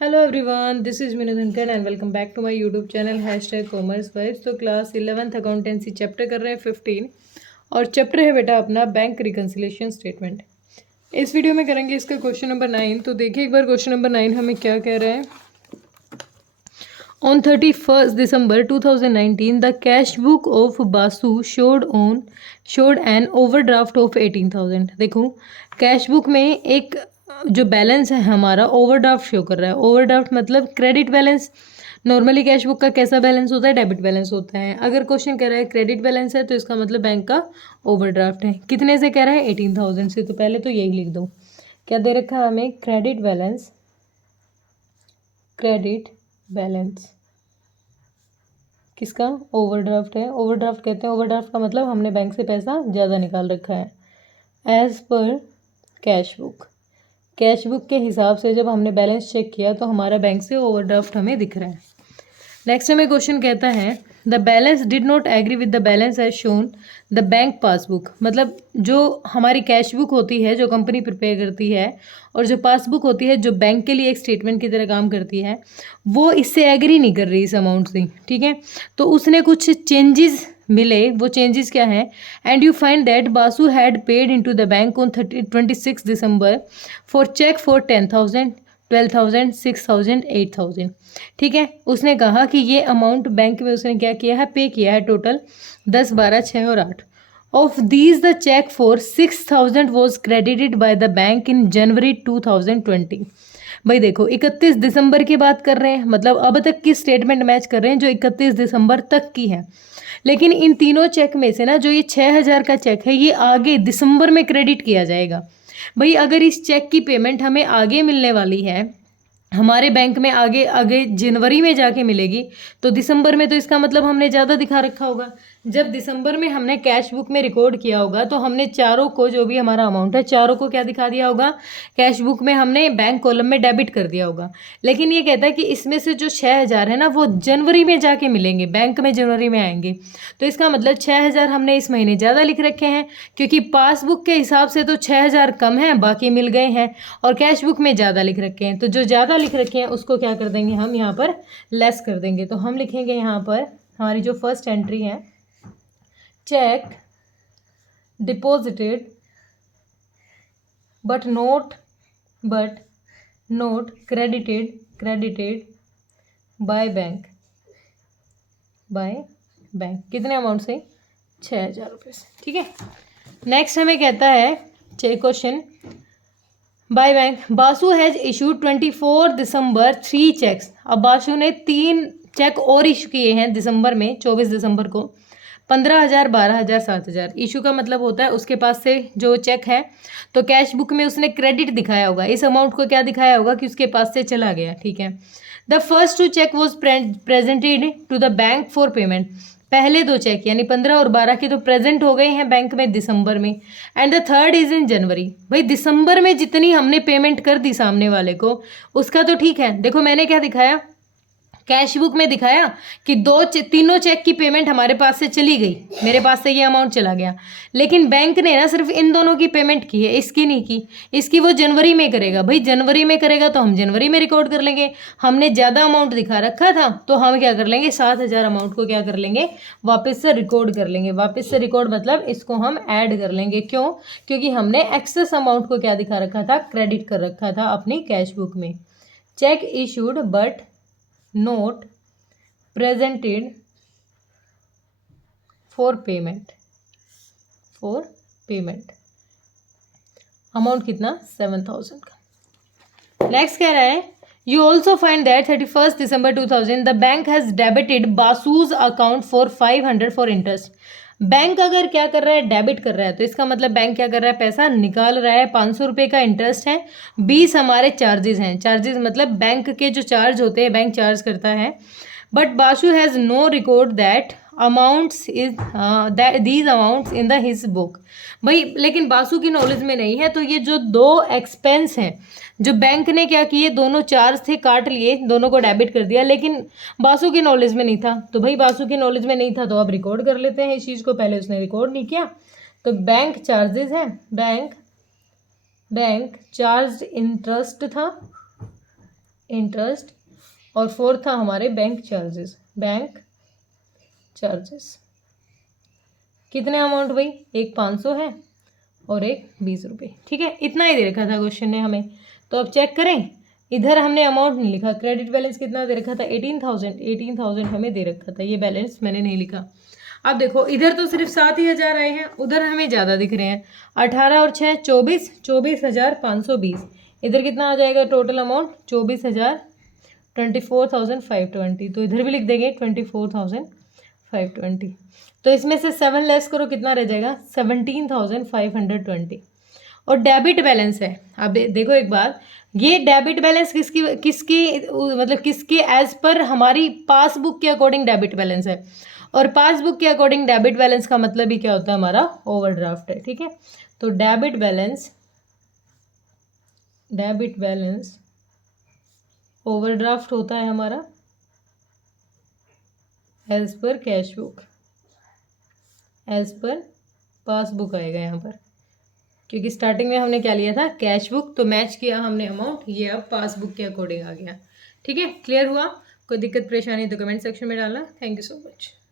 Hello everyone, this is Meenu Dhankhar and welcome back to my YouTube channel #commerce vibes. तो class 11th accountancy chapter कर रहे हैं 15 और chapter है बेटा अपना बैंक रिकन्सिलेशन स्टेटमेंट। इस वीडियो में करेंगे इसका क्वेश्चन नंबर 9। तो देखिए एक बार क्वेश्चन नंबर 9 हमें क्या कह रहे हैं। On 31st December 2019, the cash book of Basu showed an overdraft of 18,000। देखो कैश बुक में एक जो बैलेंस है हमारा ओवरड्राफ्ट शो कर रहा है। ओवरड्राफ्ट मतलब credit balance. Normally cash book का कैसा बैलेंस होता है? डेबिट बैलेंस होता है। अगर क्वेश्चन कह रहा है क्रेडिट बैलेंस है तो इसका मतलब बैंक का ओवरड्राफ्ट है। कितने से कह रहा है? 18,000 से। तो पहले तो यही लिख दो। क्या दे रखा है हमें? क्रेडिट बैलेंस किसका? ओवरड्राफ्ट है। ओवरड्राफ्ट कहते हैं, ओवरड्राफ्ट का मतलब हमने बैंक से पैसा ज़्यादा निकाल रखा है। एज पर कैश बुक के हिसाब से जब हमने बैलेंस चेक किया तो हमारा बैंक से ओवरड्राफ्ट हमें दिख रहा है। नेक्स्ट हमें क्वेश्चन कहता है the balance did not agree with the balance as shown the bank passbook. मतलब जो हमारी कैश बुक होती है जो कंपनी प्रिपेयर करती है और जो पासबुक होती है जो बैंक के लिए एक स्टेटमेंट की तरह काम करती है, वो इससे एग्री नहीं कर रही इस अमाउंट से। ठीक है, तो उसने कुछ चेंजेस मिले। वो चेंजेस क्या है? And you find that Basu had paid into the bank on 26 December for cheque for 10,000 12,000 6,000 8,000। ठीक है, उसने कहा कि ये अमाउंट बैंक में उसने क्या किया है? पे किया है टोटल 10 12 6 और 8। Of these the cheque for 6,000 was credited by the bank in January 2020। भाई देखो 31 दिसंबर की बात कर रहे हैं, मतलब अब तक की स्टेटमेंट मैच कर रहे हैं जो 31 दिसंबर तक की है। लेकिन इन तीनों चेक में से ना जो ये 6,000 का चेक है ये आगे दिसंबर में क्रेडिट किया जाएगा। भाई अगर इस चेक की पेमेंट हमें आगे मिलने वाली है, हमारे बैंक में आगे आगे जनवरी में जाके मिलेगी, तो दिसंबर में तो इसका मतलब हमने ज़्यादा दिखा रखा होगा। जब दिसंबर में हमने कैश बुक में रिकॉर्ड किया होगा तो हमने चारों को, जो भी हमारा अमाउंट है चारों को क्या दिखा दिया होगा? कैश बुक में हमने बैंक कॉलम में डेबिट कर दिया होगा। लेकिन ये कहता है कि इसमें से जो 6,000 है ना वो जनवरी में जाके मिलेंगे, बैंक में जनवरी में आएंगे। तो इसका मतलब 6,000 हमने इस महीने ज़्यादा लिख रखे हैं, क्योंकि पासबुक के हिसाब से तो 6,000 कम है, बाकी मिल गए हैं, और कैश बुक में ज़्यादा लिख रखे हैं। तो जो ज़्यादा लिख रखे हैं उसको क्या कर देंगे हम? यहाँ पर लेस कर देंगे। तो हम लिखेंगे यहाँ पर हमारी जो फर्स्ट एंट्री है, check deposited but note credited by bank कितने अमाउंट से? 6,000 रुपये से। ठीक है, नेक्स्ट हमें कहता है question by bank Basu has issued 24 December 3 cheques. अब बासु ने 3 चेक और इशू किए हैं दिसंबर में, 24 दिसंबर को, 15,000 12,000 7,000। इशू का मतलब होता है उसके पास से जो चेक है तो कैश बुक में उसने क्रेडिट दिखाया होगा, इस अमाउंट को क्या दिखाया होगा कि उसके पास से चला गया। ठीक है, the first 2 cheque was presented to the bank for payment. पहले 2 चेक यानी 15 और 12 के तो प्रेजेंट हो गए हैं बैंक में दिसंबर में, and the third is in January. भाई दिसंबर में जितनी हमने पेमेंट कर दी सामने वाले को उसका तो ठीक है। देखो मैंने क्या दिखाया? कैश बुक में दिखाया कि तीनों चेक की पेमेंट हमारे पास से चली गई, मेरे पास से ये अमाउंट चला गया। लेकिन बैंक ने ना सिर्फ इन दोनों की पेमेंट की है, इसकी नहीं की। इसकी वो जनवरी में करेगा। भाई जनवरी में करेगा तो हम जनवरी में रिकॉर्ड कर लेंगे। हमने ज़्यादा अमाउंट दिखा रखा था तो हम क्या कर लेंगे? 7,000 अमाउंट को क्या कर लेंगे? वापस से रिकॉर्ड कर लेंगे। वापस से रिकॉर्ड मतलब इसको हम ऐड कर लेंगे। क्यों? क्योंकि हमने एक्सेस अमाउंट को क्या दिखा रखा था? क्रेडिट कर रखा था अपनी कैश बुक में। Cheque issued but not presented for payment amount कितना? 7,000 का। नेक्स्ट कह रहा है you also find that 31 December 2000 the bank has debited Basu's account for 500 for interest. Bank अगर क्या कर रहा है? डेबिट कर रहा है, तो इसका मतलब बैंक क्या कर रहा है? पैसा निकाल रहा है। 500 रुपये का इंटरेस्ट है, 20 हमारे चार्जेस हैं। चार्जेस मतलब बैंक के जो चार्ज होते हैं बैंक चार्ज करता है। But Basu has no record that amounts these amounts in the his book. भाई लेकिन बासु की नॉलेज में नहीं है, तो ये जो 2 एक्सपेंस हैं जो बैंक ने क्या किए, दोनों चार्ज थे, काट लिए, दोनों को डेबिट कर दिया, लेकिन बासु की नॉलेज में नहीं था। तो भाई बासु की नॉलेज में नहीं था तो अब रिकॉर्ड कर लेते हैं इस चीज़ को। पहले उसने रिकॉर्ड नहीं किया तो बैंक चार्जेस है, बैंक चार्ज इंटरेस्ट था, इंटरेस्ट, और फोर्थ था हमारे बैंक चार्जेस। बैंक चार्जेस कितने अमाउंट भाई, एक 500 है और एक 20 रुपये, ठीक है, इतना ही दे रखा था क्वेश्चन ने हमें। तो अब चेक करें, इधर हमने अमाउंट नहीं लिखा, क्रेडिट बैलेंस कितना दे रखा था, 18,000 हमें दे रखा था, ये बैलेंस मैंने नहीं लिखा। अब देखो इधर तो सिर्फ 7,000 आए हैं, उधर हमें ज़्यादा दिख रहे हैं, 18 और 6 24, 24,520। इधर कितना आ जाएगा टोटल अमाउंट, 24,000, 24,520। तो इधर भी लिख देंगे 24,520। तो इसमें से 7 लेस करो, कितना रह जाएगा, 17,520। और डेबिट बैलेंस है। अब देखो एक बात, ये डेबिट बैलेंस किसकी किसकी मतलब किसके एज पर हमारी पासबुक के अकॉर्डिंग डेबिट बैलेंस है, और पासबुक के अकॉर्डिंग डेबिट बैलेंस का मतलब ही क्या होता है, हमारा ओवरड्राफ्ट है, ठीक है। तो डेबिट बैलेंस ओवरड्राफ्ट होता है हमारा as per cash book, as per passbook आएगा यहाँ पर, क्योंकि स्टार्टिंग में हमने क्या लिया था, कैश बुक, तो मैच किया हमने अमाउंट, ये अब पासबुक के अकॉर्डिंग आ गया, ठीक है। क्लियर हुआ, कोई दिक्कत परेशानी तो कमेंट सेक्शन में डालना। Thank you so much.